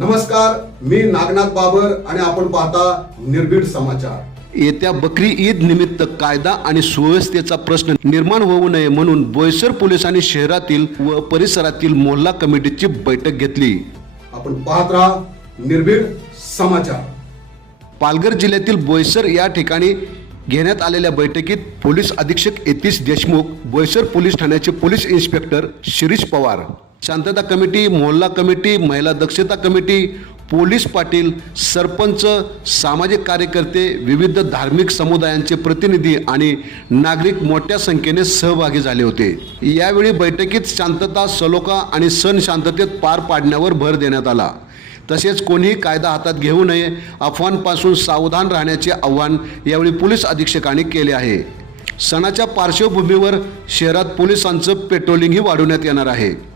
नमस्कार मी नागनाथ बाबर आणि आपण पाहता निर्भीड समाचार. येत्या बकरी ईद निमित्त कायदा आणि सुव्यवस्थेचा प्रश्न निर्माण होऊ नये म्हणून बोईसर पोलिसांनी शहरातील व परिसरातील मोहल्ला कमिटीची बैठक घेतली. आपण पाहत राहा निर्भीड समाचार. पालघर जिल्ह्यातील बोईसर या ठिकाणी घेण्यात आलेल्या बैठकीत पोलीस अधीक्षक यतीश देशमुख बोईसर पोलीस ठाण्याचे पोलीस इन्स्पेक्टर शिरीष पवार शांतता कमिटी मोहल्ला कमिटी महिला दक्षता कमिटी पोलीस पाटील सरपंच सामाजिक कार्यकर्ते विविध धार्मिक समुदायांचे प्रतिनिधी आणि नागरिक मोठ्या संख्येने सहभागी झाले होते. यावेळी बैठकीत शांतता सलोखा आणि सण शांततेत पार पाडण्यावर भर देण्यात आला. तसेच कोणीही कायदा हातात घेऊ नये अफवांपासून सावधान राहण्याचे आव्हान यावेळी पोलीस अधीक्षकांनी केले आहे. सणाच्या पार्श्वभूमीवर शहरात पोलिसांचं पेट्रोलिंगही वाढवण्यात येणार आहे.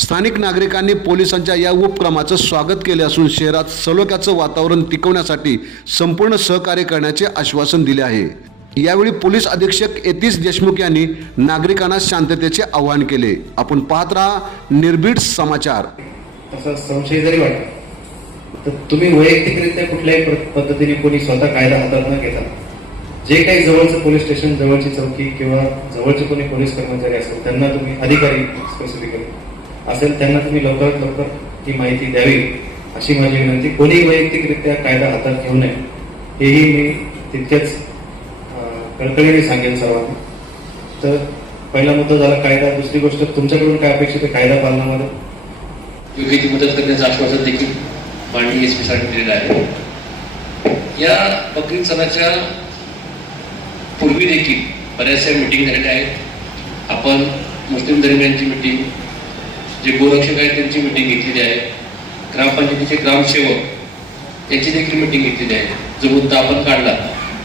स्थानिक नागरिकांनी पोलिसांच्या या उपक्रमाचं स्वागत केले असून शहरात सलोख्याचं वातावरण टिकवण्यासाठी संपूर्ण सहकार्य करण्याचे आश्वासन दिले आहे. यावेळी पोलीस अधीक्षक यतीश देशमुख यांनी नागरिकांना शांततेचे आवाहन केले. आपण पाहत राहा निर्भीड समाचार. असा संशय जरी वाटला तर तुम्ही वैयक्तिकरित्या कुठल्याही पद्धतीने कोणी स्वतः कायदा हातात न घेता जे काही जवळचं पोलीस स्टेशन जवळची चौकी किंवा जवळचे कोणी पोलीस कर्मचारी असतील त्यांना तुम्ही अधिकारी स्पेसिफिकली असेल त्यांना तुम्ही लवकरात लवकर ती माहिती द्यावी. अशी माझी विनंती. कोणीही वैयक्तिकरित्या कायदा हातात घेऊ नये. हेही मी तितक्याच कळकळीने सांगेन सर्वांना. तर पहिला मुद्दा झाला कायदा. दुसरी गोष्ट तुमच्याकडून काय अपेक्षित आहे कायदा पालनामध्ये? योग्य ती मदत करण्याचं आश्वासन देखील माननीय एस पी दिलेलं आहे. या बकरीद सणाच्या पूर्वी देखील बऱ्याचशा मिटिंग झालेल्या आहेत. आपण मुस्लिम धर्मियांची मिटिंग जे गोरक्षक आहेत त्यांची मिटिंग घेतलेली आहे ग्रामपंचायतीचे ग्रामसेवक यांची देखील मिटिंग घेतलेली आहे. जो मुद्दा आपण काढला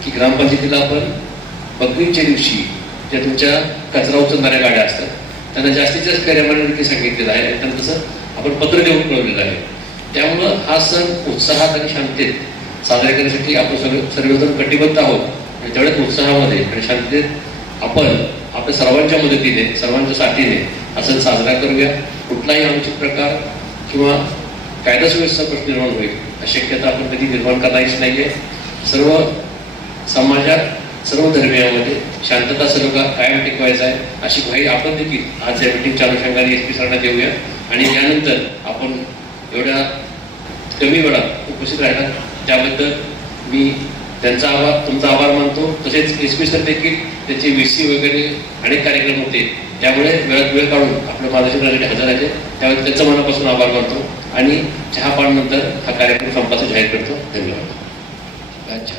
की ग्रामपंचायतीला आपण बकरीच्या दिवशी ज्या तुमच्या कचरा उचलणाऱ्या गाड्या असतात त्यांना जास्तीत जास्त कार्यामध्ये सांगितलेलं आहे. आणि त्यांना तसं आपण पत्र देऊन कळवलेलं आहे. त्यामुळं हा सण उत्साहात आणि शांततेत साजरा करण्यासाठी आपण सर्व सर्वजण कटिबद्ध आहोत. आणि तेवढ्याच उत्साहामध्ये आणि शांततेत आपण आपल्या सर्वांच्या मदतीने सर्वांच्या साथीने असं साजरा करूया. कुठलाही अनुचित प्रकार किंवा कायदा सुव्यवस्था प्रश्न निर्माण होईल अशक्यता आपण कधी निर्माण करायची आहे सर्व समाजात सर्व धर्मियामध्ये शांतता सर्व कायम टिकवायचा आहे. अशी ग्वाही आपण देखील आज या मिटिंगच्या अनुषंगाने एस पी सरांना देऊया. आणि त्यानंतर आपण एवढ्या कमी वेळात उपस्थित राहणार. त्याबद्दल मी त्यांचा आभार तुमचा आभार मानतो. तसेच एस पी सर देखील त्याचे व्ही सी वगैरे अनेक कार्यक्रम होते. त्यामुळे वेळात वेळ काढून आपल्या मार्गदर्शनासाठी हजर आहे त्यामुळे त्यांचा मनापासून आभार मानतो आणि चहापानंतर हा कार्यक्रम संपाचं जाहीर करतो. धन्यवाद. अच्छा